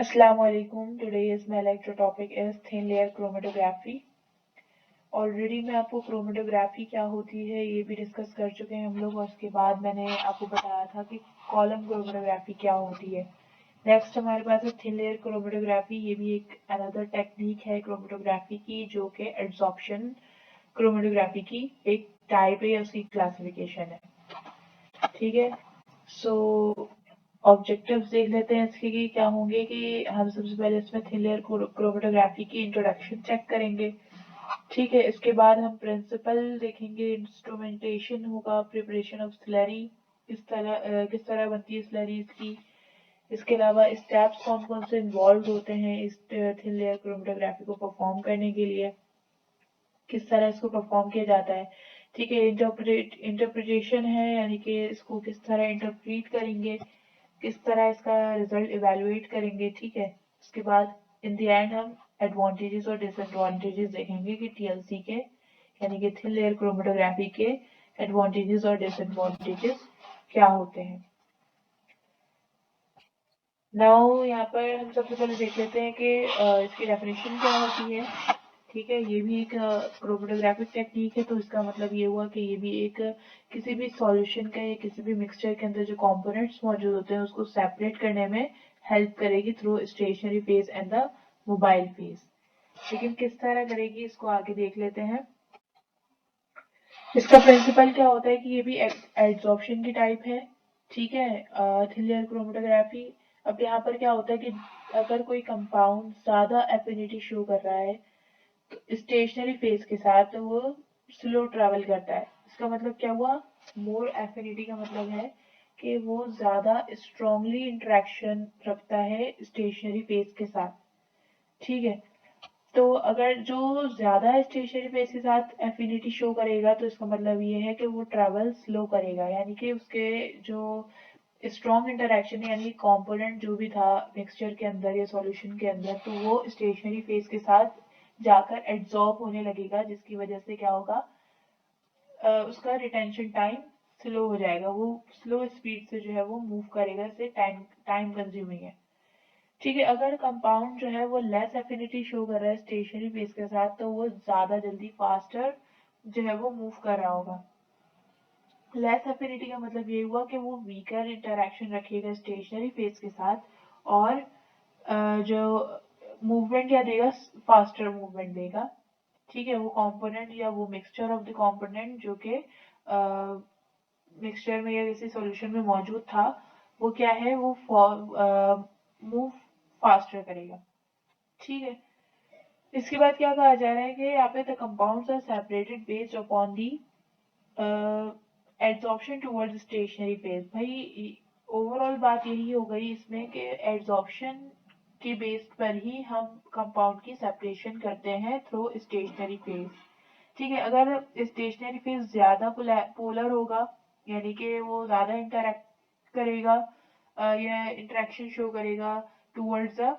Assalamualaikum. Today's my lecture topic is thin layer chromatography. Already मैं आपको chromatography क्या होती है ये भी डिस्कस कर चुके हैं हम लोग, और उसके बाद मैंने आपको बताया था कि कॉलम क्रोमेटोग्राफी क्या होती है। नेक्स्ट हमारे पास है थिन लेयर क्रोमेटोग्राफी। ये भी एक अनदर टेक्निक है क्रोमेटोग्राफी की, जो कि एड्सॉर्प्शन क्रोमेटोग्राफी की एक टाइप है या उसकी क्लासिफिकेशन है। ठीक है, सो ऑब्जेक्टिव्स देख लेते हैं इसके कि क्या होंगे। कि हम सबसे पहले इसमें थिन लेयर क्रोमेटोग्राफी की इंट्रोडक्शन चेक करेंगे। ठीक है, इसके बाद हम प्रिंसिपल देखेंगे, इंस्ट्रूमेंटेशन होगा, प्रिपरेशन ऑफ स्लरी, किस तरह बनती है स्लरी इसकी। इसके अलावा स्टेप्स कौन कौन से इन्वॉल्व होते हैं इस थिन लेयर क्रोमेटोग्राफी को परफॉर्म करने के लिए, किस तरह इसको परफॉर्म किया जाता है। ठीक है, इंटरप्रिटेशन है, यानी कि इसको किस तरह इंटरप्रीट करेंगे, किस तरह इसका रिजल्ट इवेलुएट करेंगे। ठीक है, उसके बाद इन द एंड हम एडवांटेजेस और डिसएडवांटेजेस देखेंगे कि टीएलसी के यानी कि थिन लेयर क्रोमेटोग्राफी के एडवांटेजेस और डिसएडवांटेजेस क्या होते हैं। नाउ यहाँ पर हम सबसे पहले देख लेते हैं कि इसकी डेफिनेशन क्या होती है। ठीक है, ये भी एक क्रोमेटोग्राफिक टेक्निक है, तो इसका मतलब ये हुआ कि ये भी एक किसी भी सॉल्यूशन का या किसी भी मिक्सचर के अंदर जो कंपोनेंट्स मौजूद होते हैं उसको सेपरेट करने में हेल्प करेगी through stationary phase and the mobile phase. लेकिन किस तरह करेगी इसको आगे देख लेते हैं। इसका प्रिंसिपल क्या होता है कि ये भी एड्सॉर्प्शन की टाइप है। ठीक है, थिन लेयर क्रोमेटोग्राफी। अब यहाँ पर क्या होता है कि अगर कोई कंपाउंड ज्यादा एफिनिटी शो कर रहा है तो स्टेशनरी फेज के साथ वो स्लो ट्रेवल करता है। इसका मतलब क्या हुआ, मोर एफिनिटी का मतलब है कि वो ज्यादा स्ट्रांगली इंटरेक्शन रखता है स्टेशनरी फेज के साथ। ठीक है, तो अगर जो ज्यादा स्टेशनरी फेज के साथ एफिनिटी शो करेगा तो इसका मतलब ये है कि वो ट्रेवल स्लो करेगा, यानी कि उसके जो स्ट्रॉन्ग इंटरेक्शन यानी कंपोनेंट जो भी था मिक्सचर के अंदर या सॉल्यूशन के अंदर, तो वो स्टेशनरी फेज के साथ जाकर एड्सॉर्ब होने लगेगा, जिसकी वजह से क्या होगा, उसका रिटेंशन टाइम स्लो हो जाएगा। वो स्लो स्पीड से जो है वो मूव करेगा, इससे टाइम टाइम कंज्यूमिंग है। ठीक है, अगर कंपाउंड जो है वो लेस एफिनिटी शो कर रहा है स्टेशनरी फेज के साथ तो वो ज्यादा जल्दी फास्टर जो है वो मूव कर रहा होगा। लेस एफिनिटी का मतलब ये हुआ कि वो वीकर इंटरेक्शन रखेगा स्टेशनरी फेज के साथ, और जो मूवमेंट या देगा फास्टर मूवमेंट देगा। ठीक है, वो कंपोनेंट या वो मिक्सचर ऑफ द कंपोनेंट जो कि मिक्सचर में या किसी सॉल्यूशन में मौजूद था, वो क्या है, वो मूव फास्टर करेगा। ठीक है, इसके बाद क्या कहा जा रहा है कि यहाँ पे the compounds are separated based upon the adsorption towards stationary phase. भाई ओवरऑल बात यही हो गई इसमें कि एड्सॉर्प्शन के बेस पर ही हम कंपाउंड की सेपरेशन करते हैं थ्रू स्टेशनरी फेज। ठीक है, अगर स्टेशनरी फेज ज्यादा पोलर होगा, यानी कि वो ज्यादा इंटरेक्ट करेगा या इंटरेक्शन शो करेगा towards the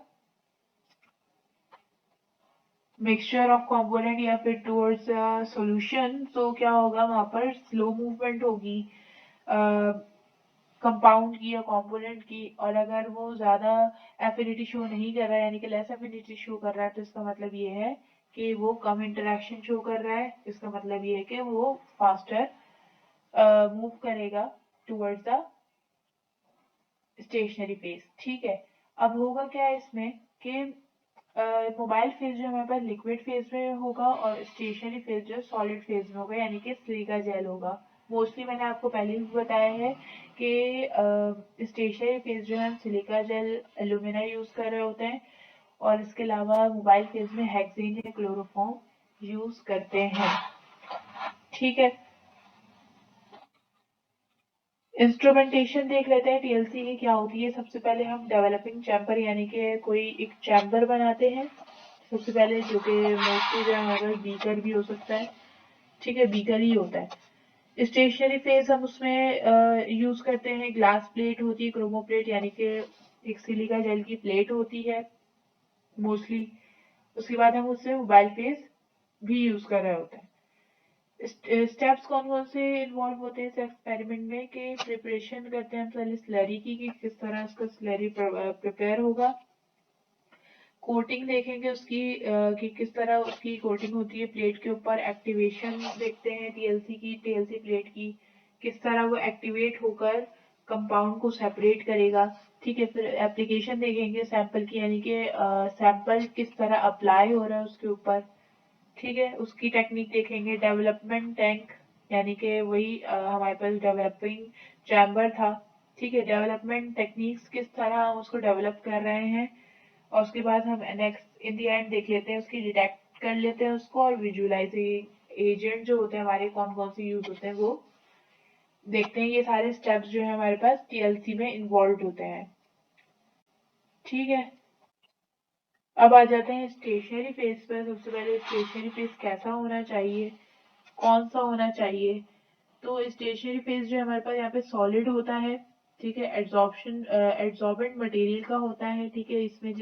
mixture of component या फिर टुवर्ड्स सॉल्यूशन, तो क्या होगा, वहां पर स्लो मूवमेंट होगी कंपाउंड की या कंपोनेंट की। और अगर वो ज्यादा एफिनिटी शो नहीं कर रहा है, यानी कि लेस एफिनिटी शो कर रहा है, तो इसका मतलब ये है कि वो कम इंटरेक्शन शो कर रहा है। इसका मतलब ये है कि वो फास्टर मूव करेगा टुवर्ड्स द स्टेशनरी फेज। ठीक है, अब होगा क्या इसमें कि मोबाइल फेज जो हमारे पास लिक्विड फेज में होगा और स्टेशनरी फेज जो सॉलिड फेज में होगा, यानी कि सिलिका जेल होगा। मोस्टली मैंने आपको पहले भी बताया है कि स्टेशनरी फेज जो है हम सिलिका जेल एल्यूमिना यूज कर रहे होते हैं, और इसके अलावा मोबाइल फेज में हेक्सेन या क्लोरोफॉर्म यूज करते हैं। ठीक है, इंस्ट्रूमेंटेशन देख लेते हैं टीएलसी की क्या होती है। सबसे पहले हम डेवलपिंग चैम्बर यानी कि कोई एक चैम्बर बनाते हैं सबसे पहले, जो कि मोस्टली जो हमारे बीकर भी हो सकता है। ठीक है, बीकर ही होता है। स्टेशनरी फेज हम उसमें यूज करते हैं, ग्लास प्लेट होती है, क्रोमो प्लेट, यानी कि एक सिलिका जेल की प्लेट होती है मोस्टली। उसके बाद हम उससे मोबाइल फेज भी यूज कर रहे होते हैं। स्टेप्स कौन कौन से इन्वॉल्व होते हैं इस एक्सपेरिमेंट में, कि प्रिपरेशन करते हैं हम पहले स्लरी की, कि किस तरह उसका स्लरी प्रिपेयर होगा। कोटिंग देखेंगे उसकी कि किस तरह उसकी कोटिंग होती है प्लेट के ऊपर। एक्टिवेशन देखते हैं टीएलसी प्लेट की, किस तरह वो एक्टिवेट होकर कंपाउंड को सेपरेट करेगा। ठीक है, फिर एप्लीकेशन देखेंगे सैंपल की, यानी कि सैंपल किस तरह अप्लाई हो रहा है उसके ऊपर। ठीक है, उसकी टेक्निक देखेंगे। डेवलपमेंट टैंक, यानी कि वही हमारे पास डेवलपिंग चैम्बर था। ठीक है, डेवलपमेंट टेक्निक्स किस तरह हम उसको डेवलप कर रहे हैं। और उसके बाद हम नेक्स्ट इन दी एंड देख लेते हैं, उसकी डिटेक्ट कर लेते हैं उसको, और विजुअलाइजिंग एजेंट जो होते हैं हमारे कौन कौन से यूज होते हैं वो देखते हैं। ये सारे स्टेप्स जो है हमारे पास टीएलसी में इन्वॉल्व होते हैं। ठीक है, अब आ जाते हैं स्टेशनरी फेज पर। सबसे पहले स्टेशनरी फेज कैसा होना चाहिए, कौन सा होना चाहिए। तो स्टेशनरी फेज जो हमारे पास यहाँ पे सॉलिड होता है। ठीक है, एड्सॉर्बेंट मटेरियल का होता है। ठीक है, इसमें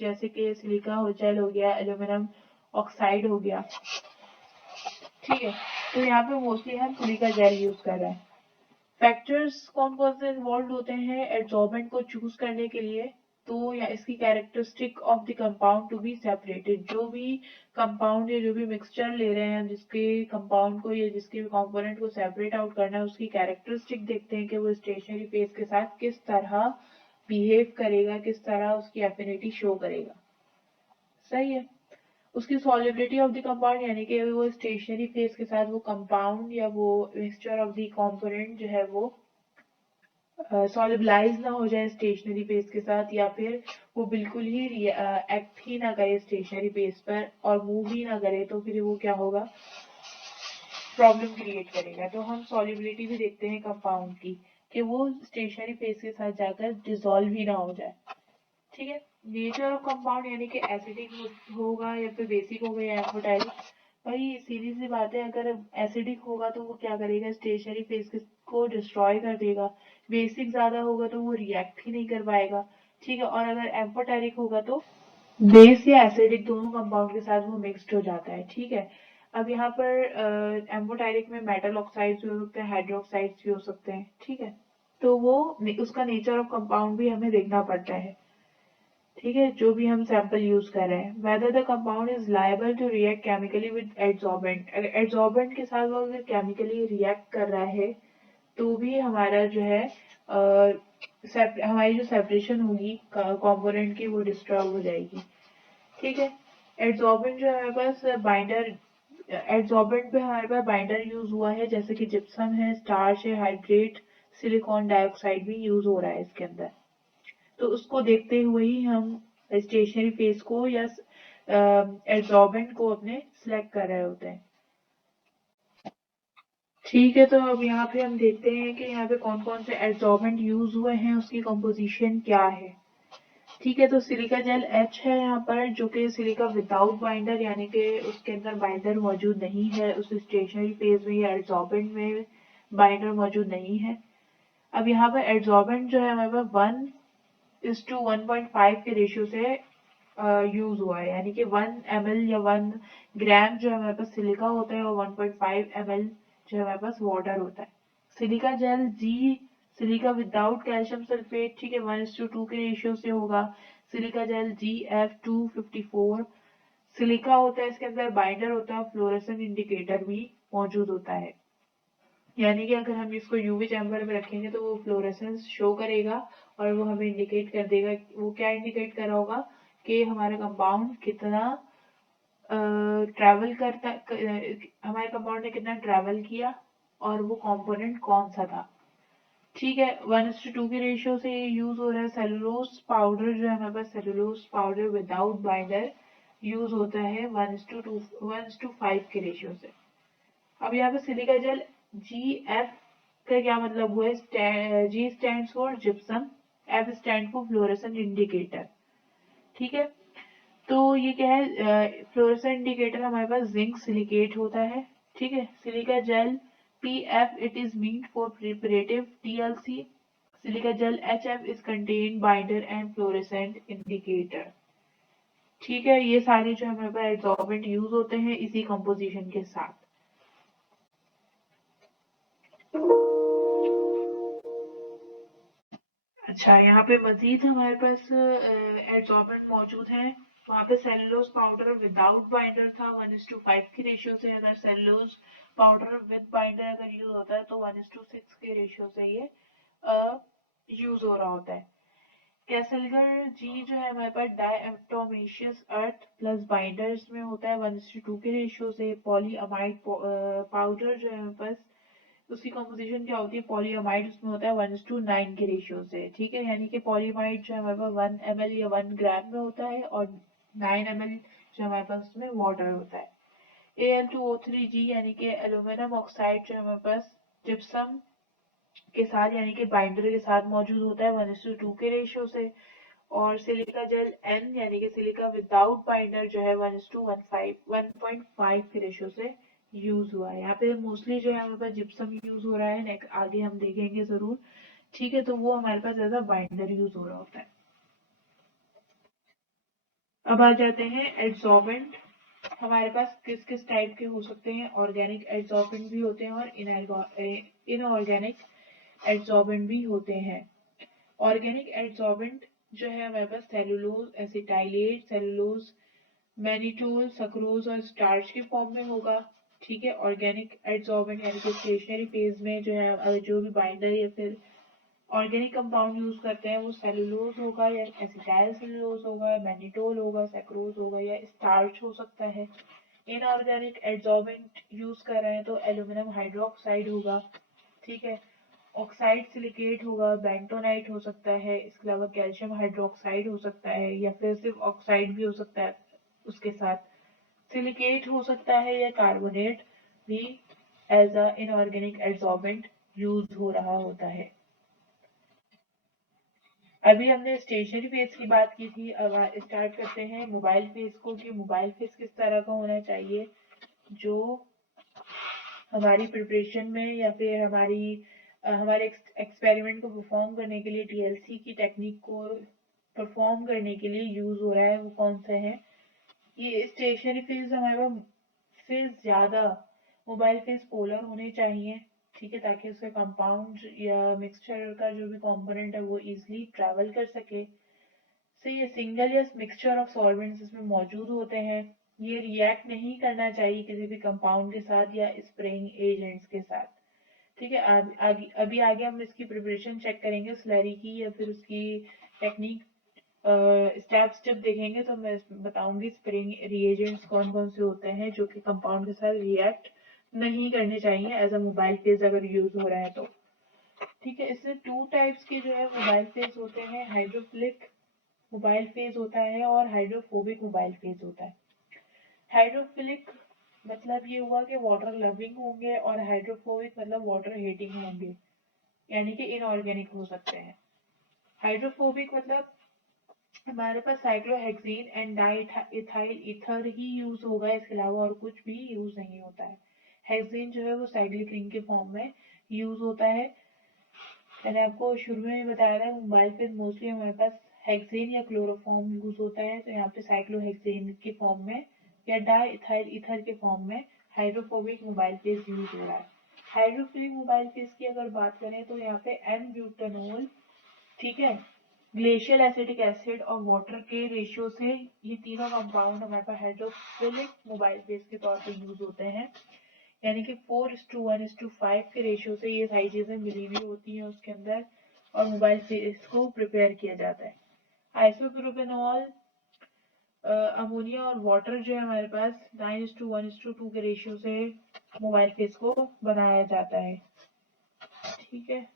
जैसे कि सिलिका हो, जेल हो गया, एल्यूमिनियम ऑक्साइड हो गया। ठीक है, तो यहाँ पे मोस्टली हम सिलिका जेल यूज कर रहे हैं। फैक्टर्स कौन कौन से इन्वॉल्व होते हैं एड्सॉर्बेंट को चूज करने के लिए। तो या इसकी characteristic of the compound to be separated, जो भी कंपाउंड या जो भी मिक्सचर ले रहे हैं जिसके कंपाउंड को या जिसके भी कंपोनेंट को सेपरेट आउट करना है, उसकी कैरेक्टरिस्टिक देखते हैं कि वो स्टेशनरी फेज के साथ किस तरह बिहेव करेगा, किस तरह उसकी एफिनिटी शो करेगा। सही है, उसकी सॉल्युबिलिटी ऑफ द कंपाउंड, यानी कि वो स्टेशनरी फेज के साथ वो कंपाउंड या वो मिक्सचर ऑफ द कंपोनेंट जो है वो सॉलिबलाइज ना हो जाए स्टेशनरी फेज के साथ, या फिर वो बिल्कुल ही एक्ट ही ना करे स्टेशनरी फेज पर और मूव ही ना करे, तो फिर वो क्या होगा, प्रॉब्लम क्रिएट करेगा। तो हम सॉलिबिलिटी भी देखते हैं कंपाउंड की, कि वो स्टेशनरी फेज के साथ जाकर डिसॉल्व ही ना हो जाए। ठीक है, नेचर ऑफ कंपाउंड, यानी कि एसिडिक होगा या फिर बेसिक होगा या एम्फोटेरिक। भाई सीधी सी बात है, अगर एसिडिक होगा तो वो क्या करेगा, स्टेशनरी फेज को डिस्ट्रॉय कर देगा। बेसिक ज्यादा होगा तो वो रिएक्ट ही नहीं कर पाएगा। ठीक है, और अगर एम्फोटेरिक होगा तो बेस या एसिडिक दोनों कंपाउंड के साथ वो मिक्सड हो जाता है। ठीक है, अब यहाँ पर एम्फोटेरिक में मेटल ऑक्साइड्स भी हो सकते हैं, हाइड्रोक्साइड्स भी हो सकते हैं। ठीक है, तो वो उसका नेचर ऑफ कंपाउंड भी हमें देखना पड़ता है। ठीक है, जो भी हम सैंपल यूज कर रहे हैं, whether the compound is liable to react chemically with adsorbent, अगर एड्सॉर्बेंट के साथ वो अगर केमिकली रिएक्ट कर रहा है तो भी हमारा जो है हमारी जो सेपरेशन होगी कंपोनेंट की वो डिस्टर्ब हो जाएगी। ठीक है, एड्सॉर्बेंट जो है हमारे पास बाइंडर, एड्सॉर्बेंट पे हमारे पास बाइंडर यूज हुआ है, जैसे कि जिप्सम है, स्टार्च है, हाइड्रेट, सिलिकॉन डाइऑक्साइड भी यूज हो रहा है इसके अंदर। तो उसको देखते हुए ही हम स्टेशनरी फेज को या एड्सॉर्बेंट को अपने सिलेक्ट कर रहे होते हैं। ठीक है, तो अब यहाँ पे हम देखते हैं कि यहाँ पे कौन कौन से एड्सॉर्बेंट यूज हुए हैं, उसकी कंपोजिशन क्या है। ठीक है, तो सिलिका जेल एच है यहाँ पर, जो कि सिलिका विदाउट बाइंडर, यानी कि उसके अंदर बाइंडर मौजूद नहीं है, उस स्टेशनरी फेज में या एड्सॉर्बेंट में बाइंडर मौजूद नहीं है। अब यहाँ पर एड्सॉर्बेंट जो है हमारे पास 1:1.5 के रेशियो से यूज हुआ है, यानी कि 1 ml या 1 ग्राम जो हमारे पास सिलिका होता है और 1.5 ml जो हमारे पास वाटर होता है। सिलिका जेल जी, सिलिका विदाउट कैल्शियम सल्फेट, ठीक है, 1:2 के रेशियो से होगा। सिलिका जेल GF254 सिलिका होता है, इसके अंदर बाइंडर होता है, फ्लोरेसेंट इंडिकेटर भी मौजूद होता है, यानी कि अगर हम इसको यूवी चैम्बर में रखेंगे तो वो फ्लोरेसेंस शो करेगा और वो हमें इंडिकेट कर देगा। वो क्या इंडिकेट कर रहा होगा कि हमारा कंपाउंड कितना ट्रैवल करता, हमारे कंपाउंड ने कितना ट्रैवल किया और वो कंपोनेंट कौन सा था। ठीक है, 1:2 के रेशियो से ये यूज हो रहा है। सेलुलोज पाउडर जो है हमारे पास, cellulose powder without binder use होता है 1:5 के रेशियो से। अब यहाँ पे सिलिका जेल GF का क्या मतलब हुआ है, G stand for gypsum, F stand for fluorescent indicator. ठीक है, तो ये क्या है, फ्लोरेसेंट इंडिकेटर हमारे पास जिंक सिलिकेट होता है। ठीक है, silica gel PF it is mean for preparative TLC, silica gel HF is contain binder and fluorescent indicator. ठीक है, ये सारे जो हमारे पास एड्सॉर्बेंट यूज होते हैं इसी कंपोजिशन के साथ। अच्छा, यहाँ पे मजीद हमारे पास एड्सॉर्बेंट मौजूद हैं। वहां पे सेलुलोज पाउडर विदाउट बाइंडर था 1:5 की रेशियो से। अगर सेलुलोज पाउडर विद बाइंडर अगर यूज होता है तो 1:6 के रेशियो से ये यूज हो रहा होता है। कैसलगर जी जो है हमारे पास डायटोमेशियस अर्थ प्लस बाइंडर्स में होता है 1:2 के रेशियो से। पॉलीअमाइड पाउडर जो है हमारे पास उसकी कॉम्पोजिशन क्या होती है, पॉलीअमाइड उसमें होता है 1:9 के रेशियो से। ठीक है, यानी कि पॉलीअमाइड जो है हमारे पास 1 ml या 1 ग्राम में होता है और 9 ml जो हमारे पास उसमें वाटर होता है। Al2O3G यानी कि एल्यूमिनियम ऑक्साइड जो है हमारे पास जिप्सम के साथ यानी कि बाइंडर के साथ मौजूद होता है 1:2 के रेशियो से। और सिलिका जेल N यानी कि सिलिका विदाउट बाइंडर जो है 1:1.5 के रेशियो से यूज हुआ है। यहाँ पे मोस्टली जो है हमारे पास जिप्सम यूज हो रहा है, नेक्स्ट आगे हम देखेंगे जरूर। ठीक है, तो वो हमारे पास एज अ बाइंडर यूज हो रहा होता है। अब आ जाते हैं एड्सॉर्बेंट। हमारे पास किस किस टाइप के हो सकते हैं, ऑर्गेनिक एड्सॉर्बेंट भी होते हैं और इनऑर्गेनिक एड्सॉर्बेंट भी होते हैं। ऑर्गेनिक एड्सॉर्बेंट जो है हमारे पास सेलुलोज, एसिटाइलेट, सेलुलोज, मैनिटोल, सक्रोज और स्टार्च के फॉर्म में होगा। ठीक है, ऑर्गेनिक एड्सॉर्बेंट यानी कि स्टेशनरी फेज में जो है जो भी बाइंडर या फिर ऑर्गेनिक कंपाउंड यूज करते हैं वो सेलुलोज होगा या एसिटाइल सेलुलोज होगा, मैनिटोल होगा, सैक्रोज होगा या स्टार्च हो सकता है। इनऑर्गेनिक एड्सॉर्बेंट यूज कर रहे हैं तो एल्यूमिनियम हाइड्रोक्साइड होगा। ठीक है, ऑक्साइड सिलिकेट होगा, बेंटोनाइट हो सकता है, इसके अलावा कैल्शियम हाइड्रोक्साइड हो सकता है या फिर सिर्फ ऑक्साइड भी हो सकता है, उसके साथ सिलिकेट हो सकता है या कार्बोनेट भी as a inorganic adsorbent use हो रहा होता है। अभी हमने स्टेशनरी फेज की बात की थी, अब स्टार्ट करते हैं मोबाइल फेज को कि मोबाइल फेज किस तरह का होना चाहिए जो हमारी प्रिपरेशन में या फिर हमारे एक्सपेरिमेंट को परफॉर्म करने के लिए टीएलसी की टेक्निक को परफॉर्म करने के लिए यूज हो रहा है, वो कौन सा है। ये स्टेशनरी फेज हमारे पास से ज्यादा मोबाइल फेज पोलर होने चाहिए। ठीक है, ताकि उसका कंपाउंड या मिक्सचर का जो भी कंपोनेंट है वो इजिली ट्रैवल कर सके। से ये सिंगल या मिक्सचर ऑफ सॉल्वेंट्स इसमें मौजूद होते हैं। ये रिएक्ट नहीं करना चाहिए किसी भी कंपाउंड के साथ या स्प्रेइंग एजेंट्स के साथ। ठीक है, अभी आगे हम इसकी प्रिपरेशन चेक करेंगे स्लरी की या फिर उसकी टेक्निक स्टेप स्टेप देखेंगे तो मैं बताऊंगी स्प्रेइंग रिएजेंट्स कौन कौन से होते हैं जो कि कंपाउंड के साथ रिएक्ट नहीं करने चाहिए एज अ मोबाइल फेज अगर यूज हो रहा है तो। ठीक है, इसमें 2 टाइप्स के जो है मोबाइल फेज होते हैं, हाइड्रोफिलिक मोबाइल फेज होता है और हाइड्रोफोबिक मोबाइल फेज होता है। हाइड्रोफिलिक मतलब ये हुआ कि वाटर लविंग होंगे और हाइड्रोफोबिक मतलब वाटर हेटिंग होंगे, यानी कि इनऑर्गेनिक हो सकते हैं। हाइड्रोफोबिक मतलब हमारे पास साइक्लोहेक्सेन एंड डाइइथाइल ईथर ही यूज होगा, इसके अलावा और कुछ भी यूज नहीं होता है। हेक्सेन जो है वो साइक्लिक रिंग के फॉर्म में यूज होता है। मैंने आपको शुरू में भी बताया था मोबाइल पे मोस्टली हमारे पास हेक्सेन या क्लोरोफॉर्म यूज होता है, तो यहाँ पे साइक्लोहेक्सेन के फॉर्म में या डाइइथाइल ईथर के फॉर्म में हाइड्रोफोबिक मोबाइल फेज यूज हो रहा है। हाइड्रोफिलिक मोबाइल फेज की अगर बात करें तो यहाँ पे एन ब्यूटानोल, ठीक है, ग्लेशियल एसिटिक एसिड और वाटर के रेशियो से ये तीनों कंपाउंड हमारे पास हाइड्रोफिलिक मोबाइल फेज के तौर पे यूज होते हैं, यानी कि 4:1:5 के रेशियो से ये सारी चीजें मिली हुई होती हैं उसके अंदर और मोबाइल फेज को प्रिपेयर किया जाता है। आइसोप्रोपेनॉल, अमोनिया और वाटर जो है हमारे पास 9:1:2 के रेशियो से मोबाइल फेज को बनाया जाता है। ठीक है,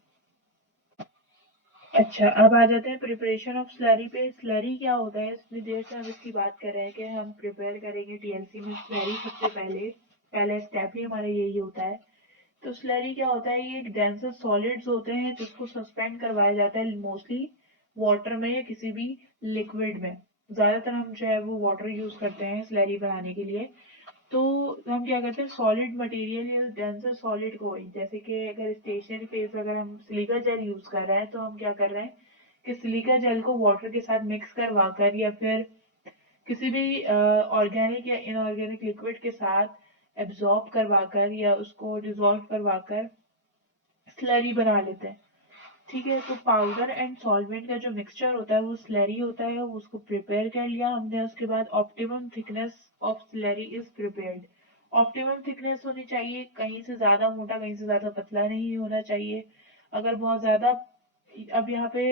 अच्छा अब आ जाते हैं प्रिपरेशन ऑफ स्लरी पे। स्लरी क्या होता है, इतनी देर से हम इसकी बात कर रहे हैं कि हम प्रिपेयर करेंगे टीएलसी में स्लरी। सबसे पहले स्टेप ही हमारा यही होता है। तो स्लरी क्या होता है, ये डेंसर सॉलिड्स होते हैं जिसको सस्पेंड करवाया जाता है मोस्टली वाटर में या किसी भी लिक्विड में। ज्यादातर हम जो है वो वाटर यूज करते हैं स्लरी बनाने के लिए। तो हम क्या करते हैं सॉलिड मटेरियल या डेंसर सॉलिड को, जैसे कि अगर स्टेशनरी फेज अगर हम सिलिका जेल यूज कर रहे हैं तो हम क्या कर रहे हैं कि सिलिका जेल को वाटर के साथ मिक्स करवा कर या फिर किसी भी ऑर्गेनिक या इनऑर्गेनिक लिक्विड के साथ एब्जॉर्ब करवा कर या उसको डिजोल्व करवा कर स्लरी बना लेते हैं। ठीक है, तो पाउडर एंड सॉल्वेंट का जो मिक्सचर होता है वो स्लरी होता है, वो उसको प्रिपेयर कर लिया हमने। उसके बाद optimum thickness of slurry is prepared. Optimum thickness होनी चाहिए, कहीं से ज्यादा मोटा कहीं से ज्यादा पतला नहीं होना चाहिए। अगर बहुत ज्यादा, अब यहाँ पे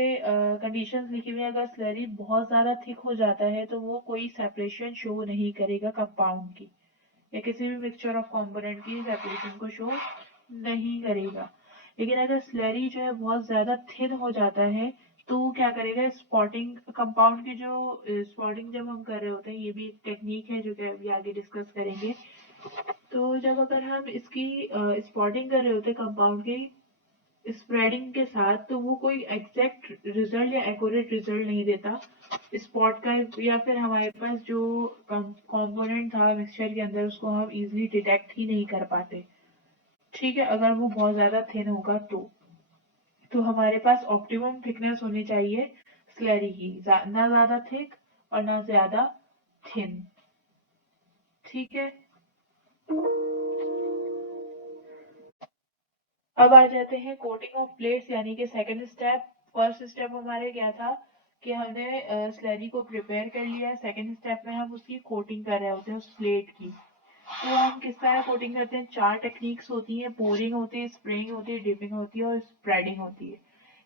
कंडीशंस लिखी हुई है, अगर स्लरी बहुत ज्यादा थिक हो जाता है तो वो कोई सेपरेशन शो नहीं करेगा कंपाउंड की, या किसी भी मिक्सचर ऑफ कंपोनेंट की सेपरेशन को शो नहीं करेगा। लेकिन अगर स्लरी जो है बहुत ज्यादा थिन हो जाता है तो वो क्या करेगा, स्पॉटिंग कंपाउंड की जो स्पॉटिंग जब हम कर रहे होते हैं, ये भी एक टेक्निक है जो कि अभी आगे डिस्कस करेंगे। तो जब अगर हम इसकी स्पॉटिंग कर रहे होते हैं कंपाउंड की स्प्रेडिंग के साथ, तो वो कोई एग्जैक्ट रिजल्ट या एक्यूरेट रिजल्ट नहीं देता स्पॉट का, या फिर हमारे पास जो कंपोनेंट था मिक्सचर के अंदर उसको हम इजीली डिटेक्ट ही नहीं कर पाते। ठीक है, अगर वो बहुत ज्यादा थिन होगा तो हमारे पास ऑप्टिमम थिकनेस होनी चाहिए स्लरी की, ना ज्यादा थिक और ना ज्यादा थिन। ठीक है, अब आ जाते हैं कोटिंग ऑफ प्लेट्स यानी कि सेकंड स्टेप। फर्स्ट स्टेप हमारे क्या था कि हमने स्लरी को प्रिपेयर कर लिया। सेकंड स्टेप में हम उसकी कोटिंग कर रहे होते हैं उस प्लेट की। तो हम किस तरह कोटिंग करते हैं, 4 टेक्निक्स होती हैं, पोरिंग होती है, स्प्रेइंग होती है, डिपिंग होती है और स्प्रेडिंग होती है।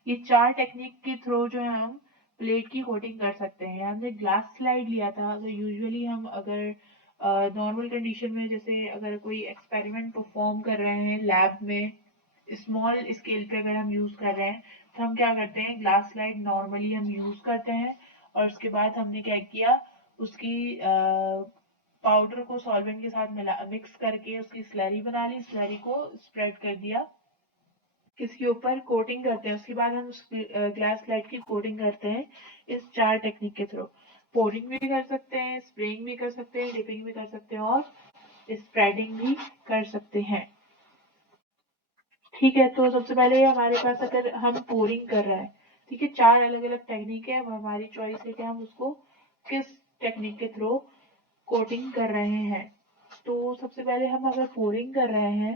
ये 4 टेक्निक के थ्रू जो है हम प्लेट की कोटिंग कर सकते हैं। हमने ग्लास स्लाइड लिया था, तो यूजुअली हम अगर नॉर्मल कंडीशन में, जैसे अगर कोई एक्सपेरिमेंट परफॉर्म कर रहे हैं लैब में, स्मॉल स्केल पे अगर हम यूज कर रहे हैं, तो हम क्या करते हैं, ग्लास स्लाइड नॉर्मली हम यूज करते हैं। और उसके बाद हमने क्या किया, उसकी पाउडर को सॉल्वेंट के साथ मिक्स करके उसकी स्लरी बना ली, स्लरी को स्प्रेड कर दिया, किसके ऊपर कोटिंग करते हैं। उसके बाद हम उस ग्लास स्लाइड की कोटिंग करते हैं इस 4 टेक्निक के थ्रू। पोरिंग भी कर सकते हैं, स्प्रेइंग भी कर सकते हैं, डिपिंग भी कर सकते हैं और स्प्रेडिंग भी कर सकते हैं। ठीक है, तो सबसे पहले हमारे पास अगर हम पोरिंग कर रहे हैं, ठीक है, 4 अलग अलग टेक्निक है, अब हमारी चॉइस है कि हम उसको किस टेक्निक के थ्रू कोटिंग कर रहे हैं। तो सबसे पहले हम अगर पोरिंग कर रहे हैं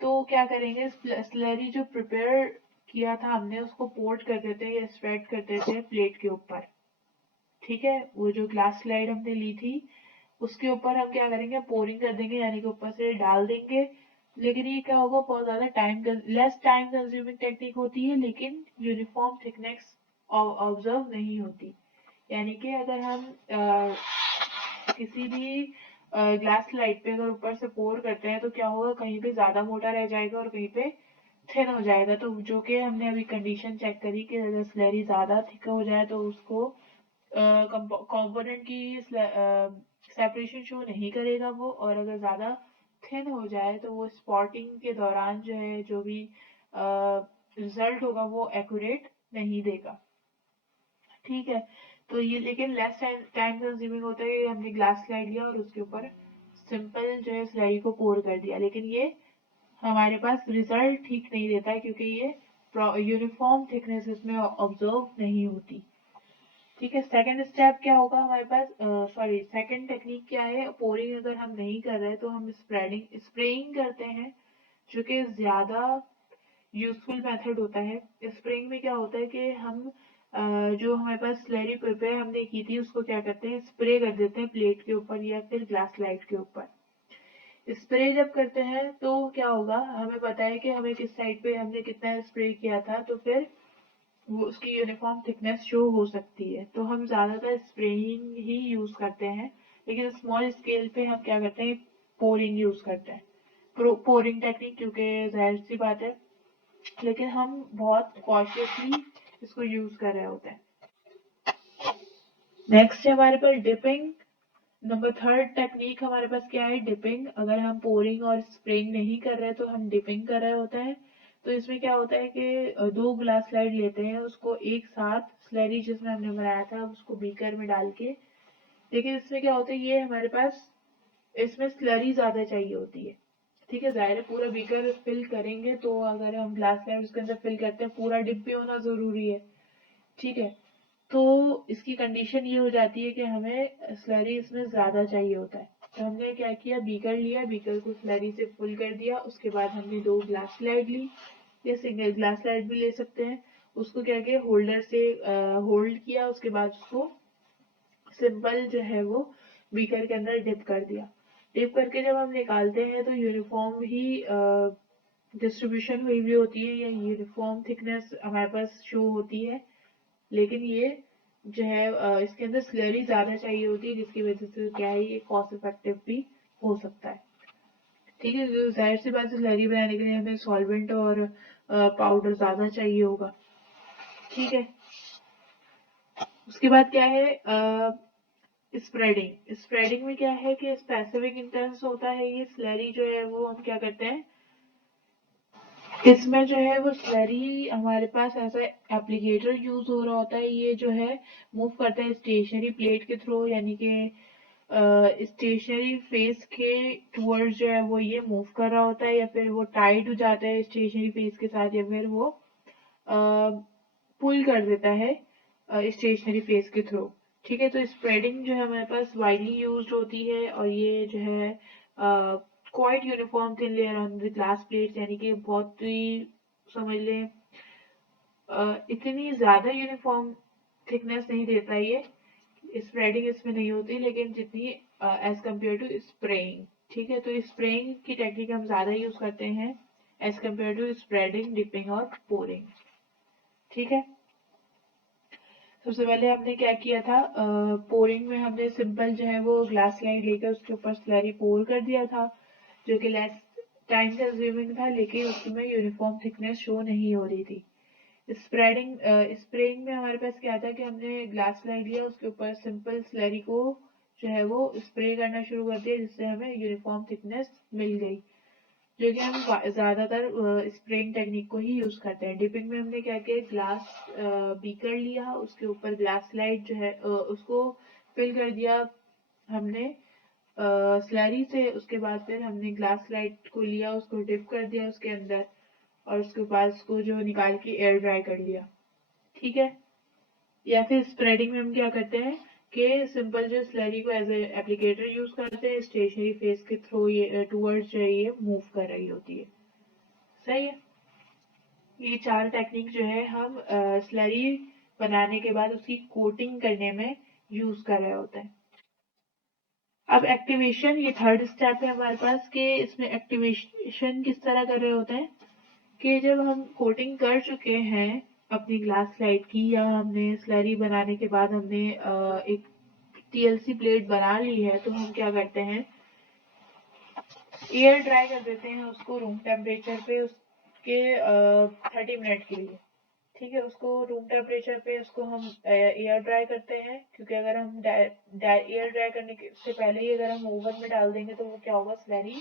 तो क्या करेंगे, स्लरी जो प्रिपेयर किया था हमने उसको पोर्ट कर देते हैं या स्प्रेड कर देते हैं प्लेट के ऊपर। ठीक है, वो जो ग्लास स्लाइड हमने ली थी उसके ऊपर हम क्या करेंगे, पोरिंग कर देंगे, यानी कि ऊपर से डाल देंगे। लेकिन ये क्या होगा, बहुत ज्यादा लेस टाइम कंज्यूमिंग टेक्निक होती है, लेकिन यूनिफॉर्म थिकनेस ऑब्जर्व नहीं होती। यानी कि अगर हम किसी भी ग्लास स्लाइड पे अगर ऊपर से पोर करते हैं तो क्या होगा, कहीं पे ज्यादा मोटा रह जाएगा और कहीं पे थिन हो जाएगा। तो जो कि हमने अभी कंडीशन चेक करी कि अगर स्लरी ज्यादा थिक हो जाए तो उसको कंपोनेंट की सेपरेशन शो नहीं करेगा वो, और अगर ज्यादा थिन हो जाए तो वो स्पॉटिंग के दौरान जो है जो भी रिजल्ट होगा वो एक्यूरेट नहीं देगा। ठीक है, तो ये लेकिन लेस टाइम कंज्यूमिंग होता है, हमने ग्लास स्लाइड लिया और उसके ऊपर सिंपल जो है स्लाइड को पोर कर दिया, लेकिन ये हमारे पास रिजल्ट ठीक नहीं देता है क्योंकि ये यूनिफॉर्म थिकनेस इसमें ऑब्जर्व नहीं होती। ठीक है, सेकंड स्टेप क्या होगा हमारे पास, सॉरी सेकंड टेक्निक क्या है, पोरिंग अगर हम नहीं कर रहे तो हम स्प्रेइंग करते हैं, जो कि ज्यादा यूजफुल मेथड होता है। स्प्रेइंग में क्या होता है कि हम जो हमारे पास स्लरी प्रिपेयर हमने की थी उसको क्या करते हैं, स्प्रे कर देते हैं प्लेट के ऊपर या फिर ग्लास स्लाइड के ऊपर। स्प्रे जब करते हैं तो क्या होगा, हमें पता है कि हमें किस साइड पे हमने कितना स्प्रे किया था, तो फिर वो उसकी यूनिफॉर्म थिकनेस शो हो सकती है। तो हम ज्यादातर स्प्रेइंग ही यूज करते हैं, लेकिन स्मॉल स्केल पे हम क्या करते हैं, पोरिंग यूज करते हैं, पोरिंग टेक्निक, क्योंकि जाहिर सी बात है, लेकिन हम बहुत कॉशियसली इसको यूज कर रहे होते हैं। नेक्स्ट है हमारे पास डिपिंग। नंबर थर्ड टेक्निक हमारे पास क्या है, डिपिंग। अगर हम पोरिंग और स्प्रेइंग नहीं कर रहे तो हम डिपिंग कर रहे होते हैं। तो इसमें क्या होता है कि 2 ग्लास स्लाइड लेते हैं, उसको एक साथ स्लरी जिसमें हमने बनाया था उसको बीकर में डाल के, लेकिन इसमें क्या होता है, ये हमारे पास इसमें स्लरी ज्यादा चाहिए होती है। ठीक है, जाहिर है पूरा बीकर फिल करेंगे तो अगर हम ग्लास स्लाइड उसके अंदर फिल करते हैं पूरा डिप भी होना जरूरी है। ठीक है, तो इसकी कंडीशन ये हो जाती है कि हमें स्लरी इसमें ज्यादा चाहिए होता है। तो हमने क्या किया, बीकर लिया, बीकर को स्लरी से फुल कर दिया, उसके बाद हमने 2 ग्लास स्लाइड ली, या सिंगल ग्लास स्लाइड भी ले सकते हैं। उसको क्या किया, होल्डर से होल्ड किया, उसके बाद उसको सिंपल जो है वो बीकर के अंदर डिप कर दिया। डिप करके जब हम निकालते हैं तो यूनिफॉर्म ही डिस्ट्रीब्यूशन हुई हुई होती है, या यूनिफॉर्म थिकनेस हमारे पास शो होती है। लेकिन ये जो है इसके अंदर स्लरी ज्यादा चाहिए होती है, जिसकी वजह से क्या है, ये कॉस्ट इफेक्टिव भी हो सकता है। ठीक है, तो जाहिर सी बात है स्लरी बनाने के लिए हमें सॉल्वेंट और पाउडर ज्यादा चाहिए होगा। ठीक है, उसके बाद क्या है, स्प्रेडिंग। स्प्रेडिंग में क्या है कि स्पेसिफिक इंटेंस होता है ये स्लरी जो है वो हम क्या करते हैं, इसमें जो है वो स्लरी हमारे पास ऐसा एप्लीकेटर यूज हो रहा होता है, ये जो है मूव करता है स्टेशनरी प्लेट के थ्रू, यानी कि स्टेशनरी फेस के टूवर्ड्स जो है वो ये मूव कर रहा होता है, या फिर वो टाइड हो जाता है स्टेशनरी फेस के साथ, या फिर वो पुल कर देता है स्टेशनरी फेस के थ्रू। ठीक है, तो स्प्रेडिंग जो है हमारे पास वाइडली यूज्ड होती है, और ये जो है quite uniform thin layer on the glass plates, यानी कि बहुत ही समझ लें इतनी ज्यादा यूनिफॉर्म थिकनेस नहीं देता ये, स्प्रेडिंग इसमें नहीं होती, लेकिन जितनी एज कम्पेयर टू स्प्रेइंग। ठीक है, तो स्प्रेइंग की टेक्निक हम ज्यादा यूज करते हैं as compared to spreading, dipping और पोरिंग। ठीक है, सबसे पहले हमने क्या किया था, पोरिंग में हमने सिंपल जो है वो ग्लास स्लाइड लेकर उसके ऊपर स्लरी पोर कर दिया था, जो कि लेस टाइम कंज्यूमिंग था, लेकिन उसमें यूनिफॉर्म थिकनेस शो नहीं हो रही थी। स्प्रेडिंग स्प्रेइंग में हमारे पास क्या था कि हमने ग्लास स्लाइड लिया, उसके ऊपर सिंपल स्लरी को जो है वो स्प्रे करना शुरू कर दिया, जिससे हमें यूनिफॉर्म थिकनेस मिल गई, जो कि हम ज्यादातर स्प्रेइंग टेक्निक को ही यूज करते हैं। डिपिंग में हमने क्या किया, ग्लास बीकर लिया, उसके ऊपर ग्लास स्लाइड जो है उसको फिल कर दिया हमने स्लरी से। उसके बाद फिर हमने ग्लास स्लाइड को लिया, उसको डिप कर दिया उसके अंदर, और उसके बाद उसको जो निकाल के एयर ड्राई कर लिया। ठीक है, या फिर स्प्रेडिंग में हम क्या करते हैं कि सिंपल जो स्लरी को एज ए एप्लीकेटर यूज करते हैं, स्टेशनरी फेस के थ्रू ये टूवर्ड्स जो है ये मूव कर रही होती है। सही है, ये चार टेक्निक जो है हम स्लरी बनाने के बाद उसकी कोटिंग करने में यूज कर रहे होते हैं। अब एक्टिवेशन, ये थर्ड स्टेप है हमारे पास, कि इसमें एक्टिवेशन किस तरह कर रहे होते हैं कि जब हम कोटिंग कर चुके हैं अपनी ग्लास स्लाइड की, या हमने स्लरी बनाने के बाद हमने एक टीएलसी प्लेट बना ली है, तो हम क्या करते हैं, एयर ड्राई कर देते हैं उसको रूम टेम्परेचर पे, उसके 30 मिनट के लिए। ठीक है, उसको रूम टेम्परेचर पे उसको हम एयर ड्राई करते हैं, क्योंकि अगर हम एयर ड्राई करने से पहले ही अगर हम ओवन में डाल देंगे तो वो क्या होगा, स्लरी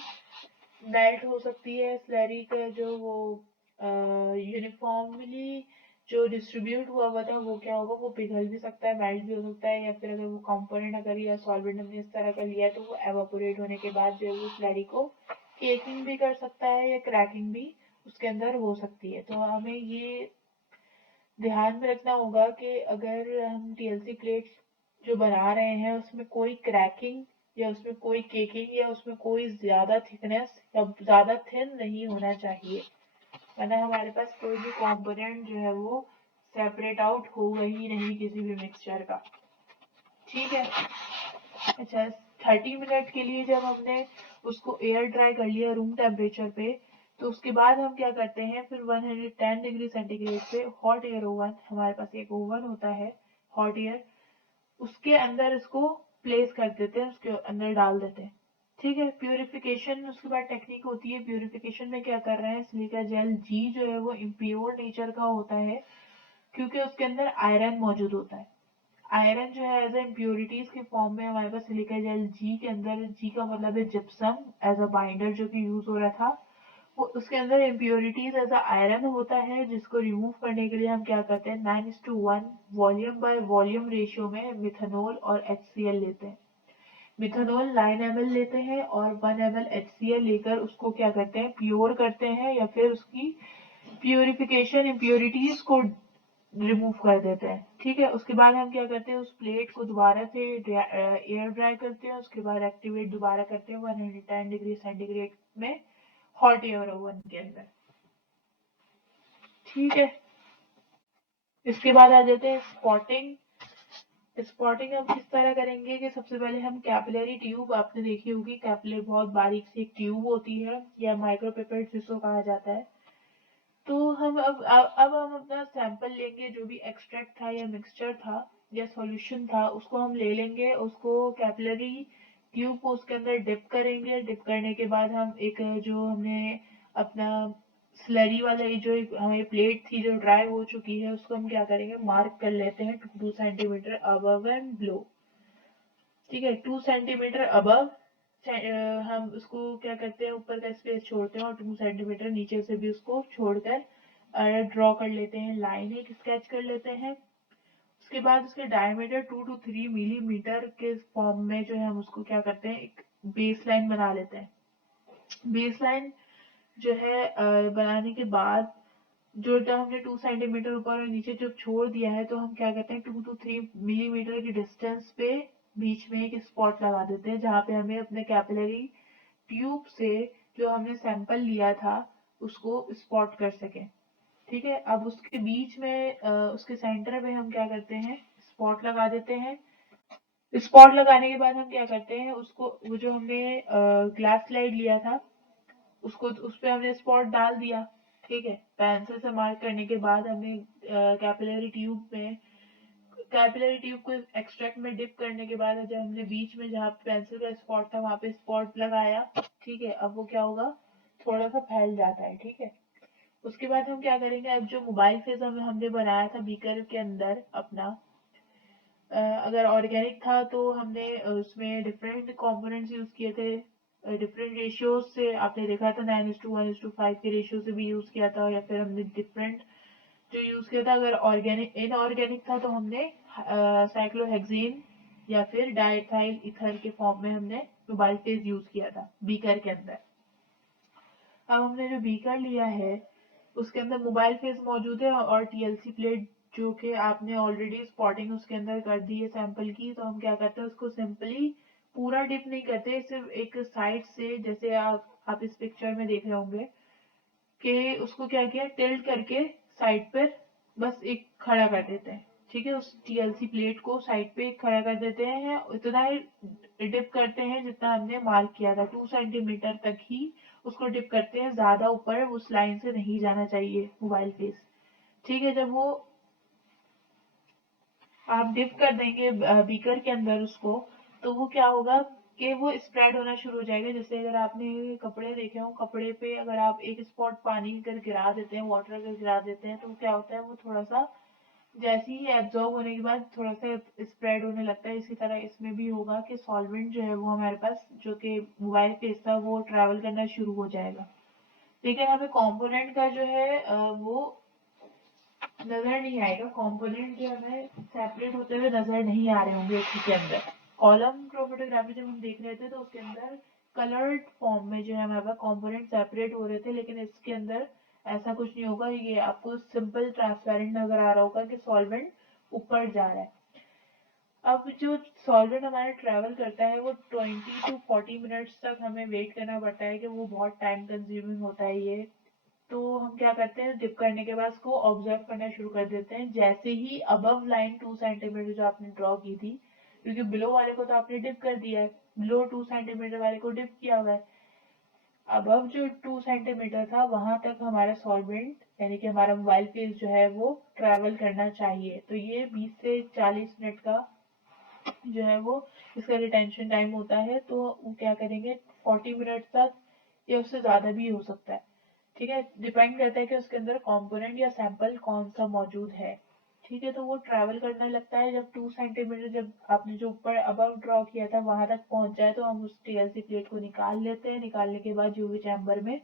मेल्ट हो सकती है। स्लरी का जो वो यूनिफॉर्मली जो डिस्ट्रीब्यूट हुआ था वो क्या होगा, वो पिघल भी सकता है, मेल्ट भी हो सकता है, या फिर अगर वो कंपोनेंट अगर या सॉल्वेंट हमने इस तरह का लिया है तो वो एवापोरेट होने के बाद जो है वो स्लरी को केकिंग भी कर सकता है, या क्रैकिंग भी उसके अंदर हो सकती है। तो हमें ये ध्यान में रखना होगा कि अगर हम टीएलसी प्लेट जो बना रहे हैं उसमें कोई क्रैकिंग, या उसमें कोई केकिंग, या उसमें कोई ज्यादा थिकनेस या ज्यादा थिन नहीं होना चाहिए, वरना हमारे पास कोई भी कंपोनेंट जो है वो सेपरेट आउट होगा ही नहीं किसी भी मिक्सचर का। ठीक है, अच्छा, 30 मिनट के लिए जब हमने उसको एयर ड्राई कर लिया रूम टेम्परेचर पे, तो उसके बाद हम क्या करते हैं, फिर 110 डिग्री सेंटीग्रेड पे हॉट एयर ओवन, हमारे पास एक ओवन होता है हॉट एयर, उसके अंदर इसको प्लेस कर देते हैं, उसके अंदर डाल देते हैं। ठीक है, प्यूरिफिकेशन उसके बाद टेक्निक होती है। प्यूरिफिकेशन में क्या कर रहे हैं, सिलिका जेल जी जो है वो इम्प्योर नेचर का होता है, क्योंकि उसके अंदर आयरन मौजूद होता है। आयरन जो है एज ए इम्प्योरिटीज के फॉर्म में हमारे पास सिलिका जेल जी के अंदर, जी का मतलब है जिप्सम एज अ बाइंडर जो कि यूज हो रहा था, वो उसके अंदर इम्प्योरिटीज एज अ आयरन होता है, जिसको रिमूव करने के लिए हम क्या करते हैं, 9:1 वॉल्यूम बाय वॉल्यूम रेशियो में मिथेनॉल और HCl लेते हैं। मिथेनॉल 9 ml लेते हैं और 1 ml HCl लेकर उसको क्या करते हैं, प्योर करते हैं, या फिर उसकी प्योरिफिकेशन इम्प्योरिटीज को रिमूव कर देते हैं। ठीक है, उसके बाद हम क्या करते हैं, उस प्लेट को दोबारा से एयर ड्राई करते हैं, उसके बाद एक्टिवेट दोबारा करते हैं 110 डिग्री सेंटीग्रेड में हॉट एयर ओवन के अंदर। ठीक है, इसके बाद आ जाते हैं स्पॉटिंग। स्पॉटिंग हम किस तरह करेंगे कि सबसे पहले हम कैपिलरी ट्यूब, आपने देखी होगी कैपिलरी बहुत बारीक सी एक ट्यूब होती है या माइक्रोपिपेट जिसको कहा जाता है। तो हम अब हम अपना सैंपल लेंगे, जो भी एक्सट्रैक्ट था या मिक्सचर था या सॉल्यूशन था उसको हम ले लेंगे, उसको कैपिलरी ट्यूब को उसके अंदर डिप करेंगे। डिप करने के बाद हम एक जो हमने अपना स्लरी वाला ये जो हमारी प्लेट थी जो ड्राई हो चुकी है उसको हम क्या करेंगे, मार्क कर लेते हैं 2 सेंटीमीटर अबव एंड बिलो। ठीक है, 2 सेंटीमीटर अबव हम उसको क्या करते हैं, ऊपर का स्पेस छोड़ते हैं और 2 सेंटीमीटर नीचे से भी उसको छोड़कर ड्रॉ कर लेते हैं, लाइन एक स्केच कर लेते हैं। उसके बाद उसके डायमीटर 2 to 3 मिलीमीटर के फॉर्म में जो है हम उसको क्या करते हैं, एक बेस लाइन बना लेते हैं। बेस लाइन जो है बनाने के बाद जो हमने 2 सेंटीमीटर ऊपर और नीचे जब छोड़ दिया है तो हम क्या करते हैं, 2 to 3 मिलीमीटर की डिस्टेंस पे बीच में एक स्पॉट लगा देते हैं जहाँ पे हमें अपने कैपिलरी ट्यूब से जो हमने सैंपल लिया था उसको स्पॉट कर सके। ठीक है, अब उसके बीच में उसके सेंटर में हम क्या करते हैं, स्पॉट लगा देते हैं। स्पॉट लगाने के बाद हम क्या करते हैं, उसको वो जो हमने ग्लास स्लाइड लिया था उसको उस पे हमने स्पॉट डाल दिया। ठीक है, पेंसिल से मार्क करने के बाद हमने कैपिलरी ट्यूब को एक्सट्रैक्ट में डिप करने के बाद जब हमने बीच में जहाँ पेंसिल का स्पॉट था वहां पे स्पॉट लगाया। ठीक है, अब वो क्या होगा, थोड़ा सा फैल जाता है। ठीक है, उसके बाद हम क्या करेंगे, अब जो मोबाइल फेस हमने बनाया था बीकर के अंदर अपना, अगर ऑर्गेनिक था तो हमने उसमें डिफरेंट कंपोनेंट्स यूज किए थे, डिफरेंट रेशियोज से। आपने देखा था 9:1:5 के रेशियो से भी यूज किया था, या फिर हमने डिफरेंट जो यूज किया था। अगर ऑर्गेनिक इनऑर्गेनिक था तो हमने साइक्लोहेक्सेन या फिर डाइथाइल ईथर के फॉर्म में हमने मोबाइल फेस यूज किया था बीकर के अंदर। अब हमने जो बीकर लिया है उसके अंदर मोबाइल फेस मौजूद है और टीएलसी प्लेट जो कि आपने ऑलरेडी स्पॉटिंग उसके अंदर कर दी है सैंपल की। तो हम क्या करते हैं, उसको सिंपली पूरा डिप नहीं करते, सिर्फ एक साइड से, जैसे आप इस पिक्चर में देख रहे होंगे कि उसको क्या किया, टिल्ट करके साइड पर बस एक खड़ा कर देते हैं। ठीक है, उस टीएलसी प्लेट को साइड पे खड़ा कर देते हैं, उतना ही डिप करते हैं जितना हमने मार्क किया था, 2 सेंटीमीटर तक ही उसको डिप करते हैं, ज्यादा ऊपर उस लाइन से नहीं जाना चाहिए मोबाइल फेस। ठीक है, जब वो आप डिप कर देंगे बीकर के अंदर उसको, तो वो क्या होगा कि वो स्प्रेड होना शुरू हो जाएगा। जैसे अगर आपने कपड़े देखे हो, कपड़े पे अगर आप एक स्पॉट पानी अगर गिरा देते हैं, वाटर अगर गिरा देते हैं, तो क्या होता है, वो थोड़ा सा जैसे ही एब्जॉर्ब होने के बाद थोड़ा सा स्प्रेड होने लगता है। इसी तरह इसमें भी होगा कि सॉल्वेंट जो है वो हमारे पास जो कि मोबाइल फेस था वो ट्रैवल करना शुरू हो जाएगा। लेकिन हमें कंपोनेंट का जो है वो नजर नहीं आएगा, कंपोनेंट जो हमें सेपरेट होते हुए नजर नहीं आ रहे होंगे इसी के अंदर। कॉलम क्रोमेटोग्राफी जब हम देख रहे थे तो उसके अंदर कलर्ड फॉर्म में जो है हमारे पास कंपोनेंट सेपरेट हो रहे थे, लेकिन इसके अंदर ऐसा कुछ नहीं होगा। ये आपको सिंपल ट्रांसपेरेंट नजर आ रहा होगा कि सॉल्वेंट ऊपर जा रहा है। अब जो सॉल्वेंट हमारा ट्रैवल करता है वो 20 to 40 मिनट्स तक हमें वेट करना पड़ता है, कि वो बहुत टाइम कंज्यूमिंग होता है ये। तो हम क्या करते हैं, डिप करने के बाद उसको ऑब्जर्व करना शुरू कर देते हैं। जैसे ही अबव लाइन 2 सेंटीमीटर जो आपने ड्रॉ की थी, क्योंकि बिलो वाले को तो आपने डिप कर दिया है, बिलो 2 सेंटीमीटर वाले को डिप किया हुआ है, अबव जो 2 सेंटीमीटर था वहां तक हमारा सॉल्वेंट यानी कि हमारा मोबाइल फेस जो है वो ट्रैवल करना चाहिए। तो ये 20 से 40 मिनट का जो है वो इसका रिटेंशन टाइम होता है। तो वो क्या करेंगे, 40 मिनट तक या उससे ज्यादा भी हो सकता है। ठीक है, डिपेंड करता है कि उसके अंदर कंपोनेंट या सैंपल कौन सा मौजूद है। ठीक है, तो वो ट्रैवल करने लगता है जब 2 सेंटीमीटर, जब आपने जो ऊपर अबव ड्रॉ किया था वहां तक पहुंच जाए तो हम उस टीएलसी प्लेट को निकाल लेते हैं। निकालने के बाद यूवी चैम्बर में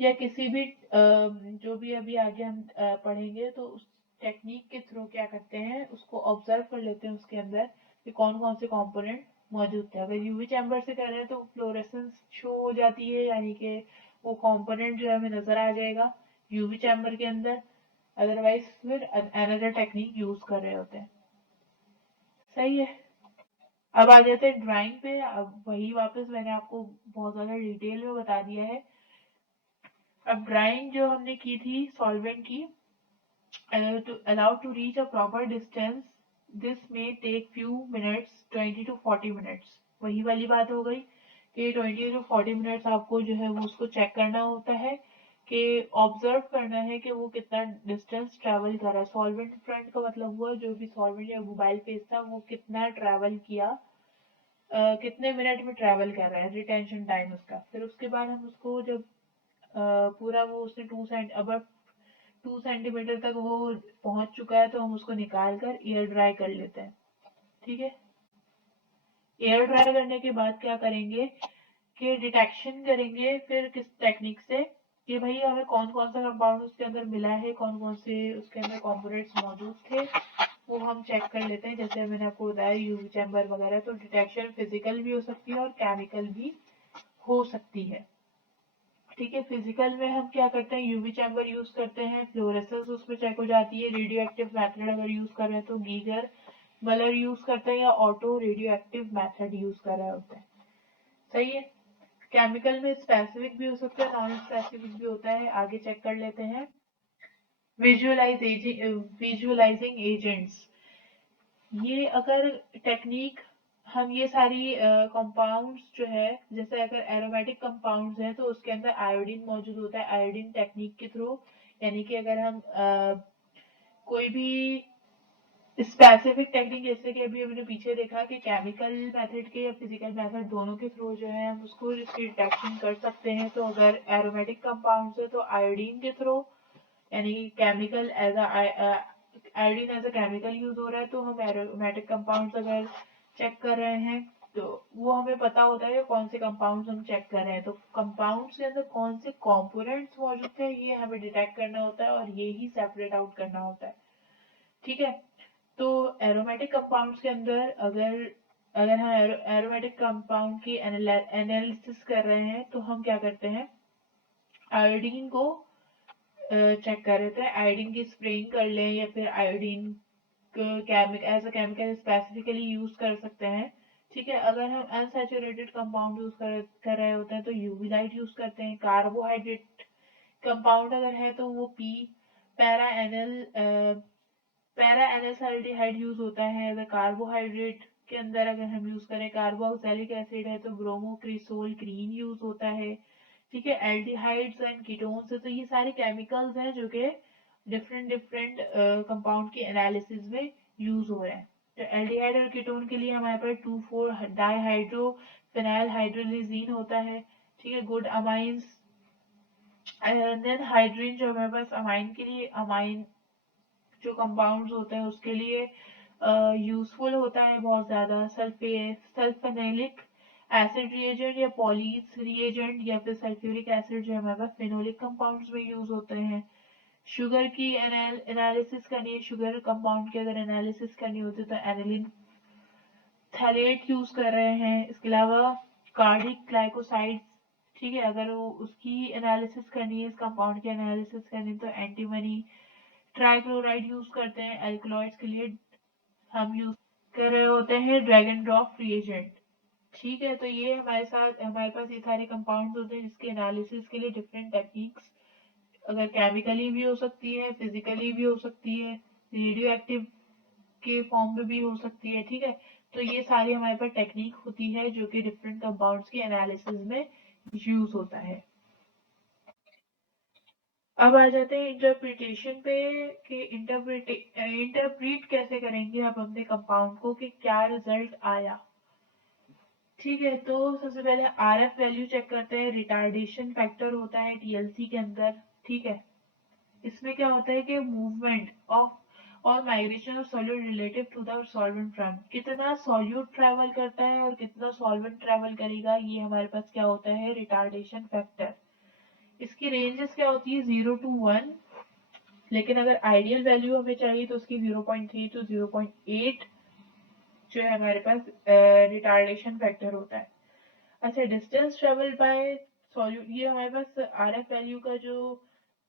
या किसी भी जो भी अभी आगे हम पढ़ेंगे तो उस टेक्निक के थ्रू क्या करते हैं, उसको ऑब्जर्व कर लेते हैं उसके अंदर कि कौन कौन से कंपोनेंट मौजूद थे। अगर यूवी चैम्बर से कर रहे हैं तो फ्लोरेसेंस शो हो जाती है, यानी कि वो कंपोनेंट जो है हमें नजर आ जाएगा यूवी चैम्बर के अंदर। अदरवाइज फिर अनदर टेक्निक यूज कर रहे होते हैं। सही है, अब आ जाते हैं ड्राइंग पे। अब वही वापस मैंने आपको बहुत ज्यादा डिटेल में बता दिया है। अब ड्राइंग जो हमने की थी सॉल्वेंट की, allowed to reach a proper distance, this may take few minutes, 20 to 40 minutes. वही वाली बात हो गई कि 20 to 40 मिनट्स आपको जो है वो उसको चेक करना होता है, कि ऑब्जर्व करना है कि वो कितना डिस्टेंस ट्रैवल कर रहा है। सॉल्वेंट फ्रंट का मतलब हुआ जो भी सॉल्वेंट या मोबाइल पेज था वो कितना ट्रैवल किया, कितने मिनट में ट्रैवल कर रहा है, रिटेंशन टाइम उसका। फिर उसके बाद हम उसको जब पूरा वो उसने 2 सेंटीमीटर तक वो पहुंच चुका है तो हम उसको निकाल कर एयर ड्राई कर लेते हैं। ठीक है, एयर ड्राई करने के बाद क्या करेंगे कि डिटेक्शन करेंगे फिर किस टेक्निक से कि भाई हमें कौन कौन सा कंपाउंड उसके अंदर मिला है, कौन कौन से उसके अंदर कंपोनेंट्स मौजूद थे, वो हम चेक कर लेते हैं। जैसे मैंने आपको बताया यूवी चैम्बर वगैरह, तो डिटेक्शन फिजिकल भी हो सकती है और केमिकल भी हो सकती है। ठीक है, फिजिकल में हम क्या करते हैं, यूवी चैम्बर यूज करते हैं, फ्लोरेसेंस उसमें चेक हो जाती है, रेडियो एक्टिव मेथड अगर यूज कर रहे हैं तो गीगर मलर यूज करते हैं या auto radio active method use कर रहे होते हैं। सही है। केमिकल में स्पेसिफिक भी हो सकता है, नॉन स्पेसिफिक भी होता है। आगे चेक कर लेते हैं विजुअलाइजिंग एजेंट्स। ये अगर टेक्निक हम ये सारी कंपाउंड्स जो है, जैसे अगर एरोमेटिक कंपाउंड्स है तो उसके अंदर आयोडीन मौजूद होता है, आयोडीन टेक्निक के थ्रू, यानी कि अगर हम कोई भी स्पेसिफिक टेक्निक, जैसे कि अभी हमने पीछे देखा कि केमिकल मेथड के या फिजिकल मेथड दोनों के थ्रू जो है हम उसको इसकी डिटेक्शन कर सकते हैं। तो अगर एरोमेटिक कंपाउंड्स है तो आयोडीन के थ्रू, यानी chemical as iodine as a chemical use हो रहा है, तो हम एरोमेटिक कंपाउंड्स अगर चेक कर रहे हैं तो वो हमें पता होता है कौन से कंपाउंड्स हम चेक कर रहे हैं। तो कंपाउंड्स के अंदर कौन से कंपोनेंट्स मौजूद थे ये हमें डिटेक्ट करना होता है और ये ही सेपरेट आउट करना होता है। ठीक है, तो एरोमेटिक कंपाउंड्स के अंदर अगर अगर हम एरोमेटिक कंपाउंड की एनालिसिस कर रहे हैं तो हम क्या करते हैं, आयोडीन को चेक कर रहे थे, आयोडीन की स्प्रेइंग कर लें या फिर iodine as a chemical specifically use कर सकते हैं। ठीक है, अगर हम अनसैचुरेटेड कंपाउंड यूज कर रहे होते हैं तो यूवी लाइट यूज करते हैं। कार्बोहाइड्रेट कंपाउंड अगर है तो वो पैरा एनल पैरा एनएसआल्डिहाइड यूज होता है। अगर कार्बोहाइड्रेट के अंदर अगर हम यूज करें कार्बोक्सिलिक एसिड है तो ब्रोमोक्रिसोल क्रीन यूज होता है। ठीक है, एल्डिहाइड्स एंड कीटोन्स है, तो ये सारे केमिकल्स हैं जो कि डिफरेंट डिफरेंट कंपाउंड के एनालिसिस में यूज हो रहे हैं। तो एल्डिहाइड और कीटोन के लिए हमारे पास 2,4 डाईहाइड्रो फिनाइल हाइड्रोलिजीन होता है। ठीक है, गुड अमाइंस, देन हाइड्रीन जो हमारे पास अमाइन के लिए, अमाइन जो कंपाउंड्स होते हैं उसके लिए यूजफुल होता है बहुत ज्यादा। सल्फेनिलिक एसिड रिएजेंट या पॉलीस रिएजेंट या फिर सल्फ्यूरिक एसिड जो हमारे पास फेनोलिक कंपाउंड्स में यूज होते हैं। शुगर की एनालिसिस करनी है, शुगर कंपाउंड की अगर एनालिसिस करनी होती है तो एनिलीन थैलेट यूज कर रहे हैं। इसके अलावा कार्डिक ग्लाइकोसाइड्स, ठीक है, अगर वो उसकी एनालिसिस करनी है, इस कंपाउंड की एनालिसिस करनी है तो एंटीमनी ट्राइक्लोराइड यूज करते हैं। एल्कलॉइड्स के लिए हम यूज कर रहे होते हैं ड्रैगन ड्रॉप रिएजेंट। ठीक है, तो ये हमारे पास ये सारे कंपाउंड्स होते हैं जिसके एनालिसिस के लिए डिफरेंट टेक्निक्स अगर केमिकली भी हो सकती है, फिजिकली भी हो सकती है, रेडियो एक्टिव के फॉर्म में भी हो सकती है। ठीक है, तो ये सारी हमारे पास टेक्निक होती है जो कि डिफरेंट कंपाउंड्स के एनालिसिस में यूज होता है। अब आ जाते हैं इंटरप्रिटेशन पे कि इंटरप्रीट कैसे करेंगे अब हमने कंपाउंड को कि क्या रिजल्ट आया। ठीक है, तो सबसे पहले आरएफ वैल्यू चेक करते हैं। रिटार्डेशन फैक्टर होता है टीएलसी के अंदर। ठीक है, इसमें क्या होता है कि मूवमेंट ऑफ और migration of solute relative to the solvent front, कितना सॉल्यूट ट्रेवल करता है और कितना सॉल्वेंट ट्रेवल करेगा, ये हमारे पास क्या होता है, रिटार्डेशन फैक्टर। इसकी रेंजेस क्या होती है, 0 to 1, लेकिन अगर आइडियल वैल्यू हमें चाहिए तो उसकी 0.3 to 0.8 जो है हमारे पास रिटार्डेशन फैक्टर होता है। अच्छा, डिस्टेंस ट्रेवल बाय सॉल्यूट, ये हमारे पास आरएफ वैल्यू का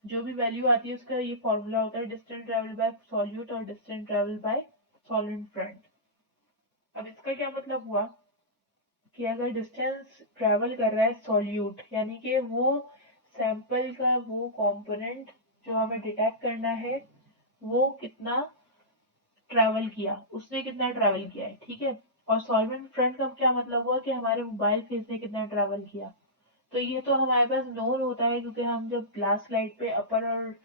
जो भी वैल्यू आती है उसका ये फॉर्मूला होता है, डिस्टेंस ट्रेवल बाय सॉल्यूट और distance travel by solvent front. अब इसका क्या मतलब हुआ कि अगर डिस्टेंस ट्रेवल कर रहा है सॉल्यूट, यानी कि वो सैंपल का वो कंपोनेंट जो हमें डिटेक्ट करना है वो कितना ट्रैवल किया, उसने कितना ट्रैवल किया है, ठीक है। और सॉल्वेंट फ्रंट का क्या मतलब हुआ कि हमारे मोबाइल फेस ने कितना ट्रैवल किया। तो ये तो हमारे पास नोन होता है, क्योंकि हम जब ग्लास स्लाइड पे अपर और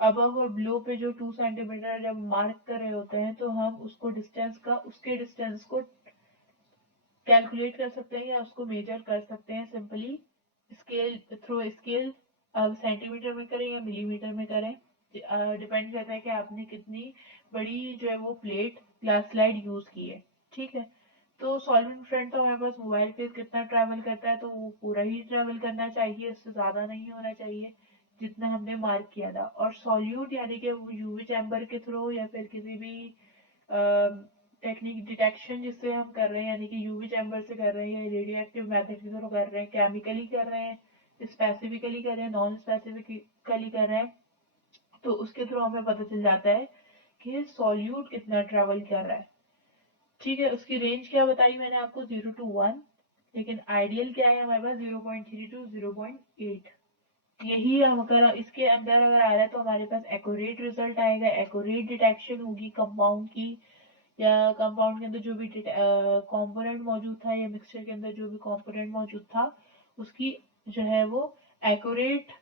अबव और बिलो पे जो 2 सेंटीमीटर जब मार्क कर रहे होते हैं, तो हम उसको डिस्टेंस का उसके डिस्टेंस को कैलकुलेट कर सकते हैं या उसको मेजर कर सकते हैं सिंपली स्केल थ्रू स्केल। अब सेंटीमीटर में करें या मिलीमीटर में करें, डिपेंड करता है कि आपने कितनी बड़ी जो है वो प्लेट ग्लास स्लाइड यूज की है, ठीक है। तो सॉल्वेंट फ्रंट तो हमारे पास मोबाइल फेस कितना ट्रैवल करता है, तो वो पूरा ही ट्रैवल करना चाहिए, इससे ज्यादा नहीं होना चाहिए जितना हमने मार्क किया था। और सॉल्यूट यानी कि वो यूवी चैम्बर के थ्रू या फिर किसी भी टेक्निक डिटेक्शन जिससे हम कर रहे हैं, यानी कि यूवी चैम्बर से कर रहे हैं या रेडियो एक्टिव मेथड के थ्रू कर रहे हैं, केमिकली कर रहे हैं, स्पेसिफिकली कर रहे हैं, नॉन स्पेसिफिकली कर रहे हैं, तो उसके थ्रू हमें पता चल जाता है कि सॉल्यूट कितना ट्रेवल कर रहा है, ठीक है। उसकी रेंज क्या बताई मैंने आपको, 0 to 1, लेकिन आइडियल क्या है हमारे पास 0.3 to 0.8। यही हम अगर इसके अंदर अगर आ रहा है तो हमारे पास एक्यूरेट रिजल्ट आएगा, एक्यूरेट डिटेक्शन होगी कंपाउंड की, या कंपाउंड के अंदर जो भी कंपोनेंट मौजूद था या मिक्सचर के अंदर जो भी कंपोनेंट मौजूद था उसकी जो है वो एक्यूरेट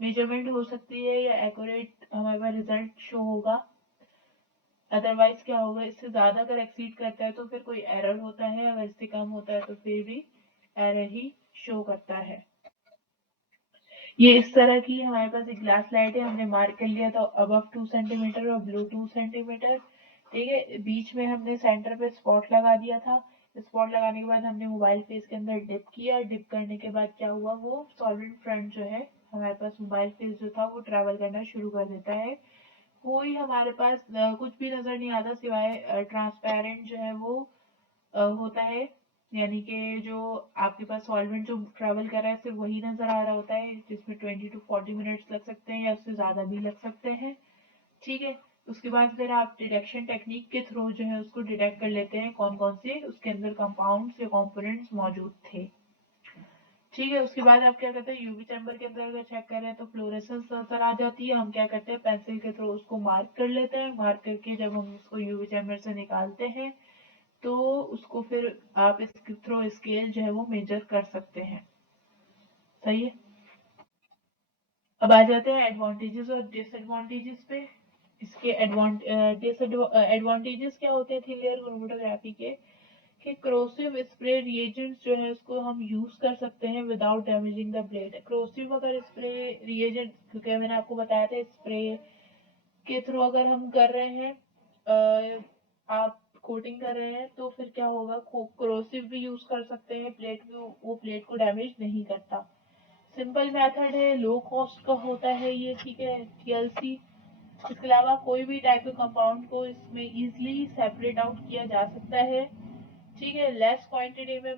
मेजरमेंट हो सकती है, या एक्यूरेट हमारे पास रिजल्ट शो होगा। अदरवाइज क्या होगा, इससे ज्यादा अगर एक्सीड करता है तो फिर कोई एरर होता है, अगर इससे कम होता है तो फिर भी एरर ही शो करता है। ये इस तरह की हमारे पास एक ग्लास लाइट है, हमने मार्क कर लिया था अबव 2 सेंटीमीटर और बिलो 2 सेंटीमीटर, ठीक है। बीच में हमने सेंटर पे स्पॉट लगा दिया था। स्पॉट लगाने के बाद हमने मोबाइल फेस के अंदर डिप किया, डिप करने के बाद क्या हुआ, वो सॉलिड फ्रंट जो है हमारे पास मोबाइल फेस जो था वो ट्रेवल करना शुरू कर देता है। कोई हमारे पास कुछ भी नजर नहीं आता सिवाय ट्रांसपेरेंट जो है वो होता है, यानी कि जो आपके पास सॉल्वेंट जो ट्रेवल कर रहा है सिर्फ वही नजर आ रहा होता है, जिसमें 20 to 40 मिनट्स लग सकते हैं या उससे ज्यादा भी लग सकते हैं, ठीक है। उसके बाद फिर आप डिटेक्शन टेक्निक के थ्रू जो है उसको डिटेक्ट कर लेते हैं कौन कौन से उसके अंदर कंपाउंड्स या कंपोनेंट्स मौजूद थे, ठीक है। उसके बाद आप क्या करते हैं, यूवी चैम्बर के अंदर अगर चेक कर रहे हैं तो फ्लोरेसेंस नजर आ जाती है, हम क्या करते हैं पेंसिल के थ्रू उसको मार्क कर लेते हैं, मार्क करके जब हम उसको यूवी चैम्बर से निकालते हैं तो उसको फिर आप इसके थ्रू स्केल जो है वो मेजर कर सकते हैं, सही है। अब आ जाते हैं एडवांटेजेस और डिसएडवांटेजेस पे। इसके एडवांटेजेस क्या होते हैं थिन लेयर क्रोमेटोग्राफी के, कि क्रोसिव स्प्रे रिएजेंट्स जो है उसको हम यूज कर सकते हैं without damaging the blade. Corrosive अगर स्प्रे रिएजेंट, क्योंकि मैंने आपको बताया था स्प्रे के थ्रू अगर हम कर रहे हैं, आप कोटिंग कर रहे हैं तो फिर क्या होगा, क्रोसिव भी यूज कर सकते हैं, प्लेट भी वो प्लेट को डैमेज नहीं करता। सिंपल मेथड है, लो कॉस्ट का होता है ये, ठीक है। टीएलसी, इसके अलावा कोई भी टाइप के कंपाउंड को इसमें इजीली सेपरेट आउट किया जा सकता है, ठीक है। लेस क्वांटिटी में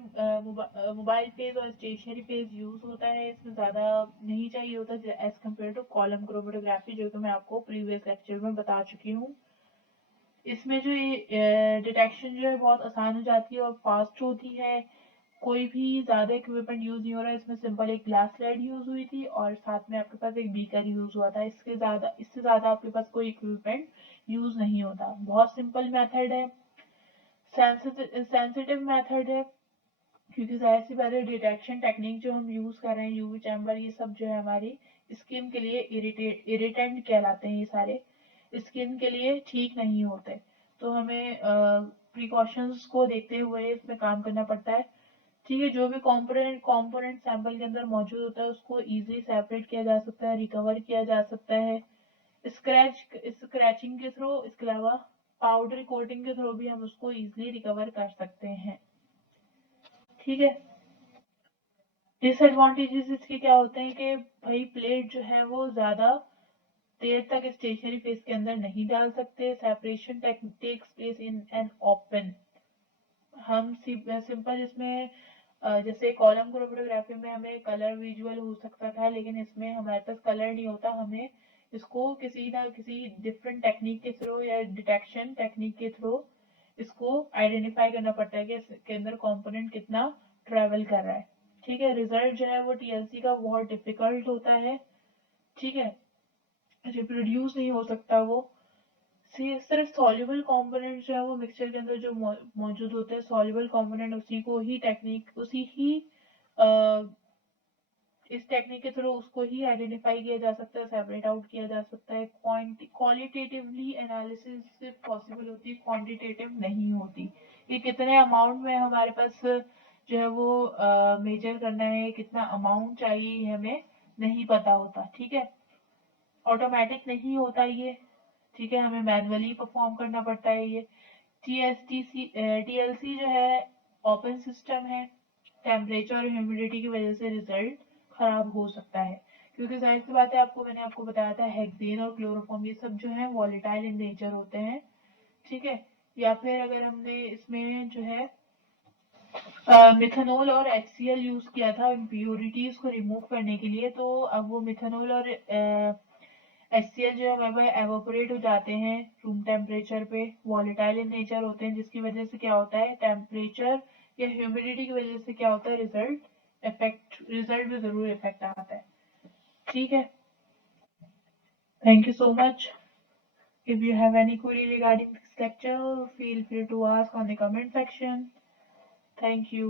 मोबाइल फेज और स्टेशनरी फेज यूज होता है, इसमें ज्यादा नहीं चाहिए होता as compared to column chromatography, जो कि मैं आपको प्रीवियस लेक्चर में बता चुकी हूँ। इसमें जो ये डिटेक्शन जो है बहुत आसान हो जाती है और फास्ट होती है, कोई भी ज्यादा इक्विपमेंट यूज नहीं हो रहा है, इसमें सिंपल एक ग्लास स्लाइड यूज हुई थी और साथ में आपके पास एक बीकर यूज हुआ था, इससे ज्यादा आपके पास कोई इक्विपमेंट यूज नहीं होता। बहुत सिंपल मेथड है, सेंसिटिव मेथड है, क्योंकि जाहिर सी बात है डिटेक्शन टेक्निक जो हम यूज कर रहे हैं, यूवी चैम्बर, ये सब जो है हमारी स्किन के लिए इरिटेंट कहलाते हैं, ये सारे स्किन के लिए ठीक नहीं होते, तो हमें प्रिकॉशंस को देखते हुए इसमें काम करना पड़ता है, ठीक है। जो भी कंपोनेंट सैंपल के अंदर मौजूद होता है उसको इजीली सेपरेट किया जा सकता है, रिकवर किया जा सकता है स्क्रैचिंग के थ्रू। इसके अलावा पाउडर कोटिंग के थ्रू भी हम उसको इजीली रिकवर कर सकते हैं, ठीक है। डिसएडवांटेजेस इसके क्या होते हैं कि भाई प्लेट जो है वो ज्यादा देर तक स्टेशनरी फेस के अंदर नहीं डाल सकते, separation takes place in an open. हम सिंपल इसमें जैसे कॉलम क्रोमेटोग्राफी में हमें कलर विजुअल हो सकता था, लेकिन इसमें हमारे पास कलर नहीं होता, हमें इसको किसी ना किसी डिफरेंट टेक्निक के थ्रू या डिटेक्शन टेक्निक के थ्रू इसको आइडेंटिफाई करना पड़ता है कि इसके अंदर कंपोनेंट कितना ट्रेवल कर रहा है, ठीक है। रिजल्ट जो है वो टीएलसी का बहुत डिफिकल्ट होता है, ठीक है, रिप्रोड्यूस नहीं हो सकता वो, सिर्फ सॉल्युबल कंपोनेंट जो है वो मिक्सचर के अंदर जो मौजूद होते हैं, सॉल्युबल कंपोनेंट, उसी ही इस टेक्निक के थ्रू उसको ही आइडेंटिफाई किया जा सकता है, सेपरेट आउट किया जा सकता है। क्वालिटेटिवली एनालिसिस सिर्फ पॉसिबल होती है, क्वांटिटेटिव नहीं होती। कि कितने अमाउंट में हमारे पास जो है वो मेजर करना है, कितना अमाउंट चाहिए हमें नहीं पता होता, ठीक है। ऑटोमेटिक नहीं होता ये, ठीक है, हमें मैनुअली परफॉर्म करना पड़ता है ये। टीएलसी जो है ओपन सिस्टम है, टेम्परेचर और ह्यूमिडिटी की वजह से रिजल्ट खराब हो सकता है, क्योंकि जाहिर सी बात है, मैंने आपको बताया था हेक्सेन और क्लोरोफॉर्म ये सब जो है वॉलेटाइल इन नेचर होते हैं, ठीक है। या फिर अगर हमने इसमें जो है मिथेनॉल और HCl यूज किया था इम्प्योरिटीज को रिमूव करने के लिए, तो अब वो मिथेनॉल और HCl जो है वह एवोपरेट हो जाते हैं रूम टेम्परेचर पे, वॉलेटाइल इन नेचर होते हैं, जिसकी वजह से क्या होता है, टेम्परेचर या ह्यूमिडिटी की वजह से क्या होता है, रिजल्ट में जरूर इफेक्ट आता है, ठीक है। Thank you so much. If you have any query regarding this lecture, feel free to ask on the comment section. Thank you.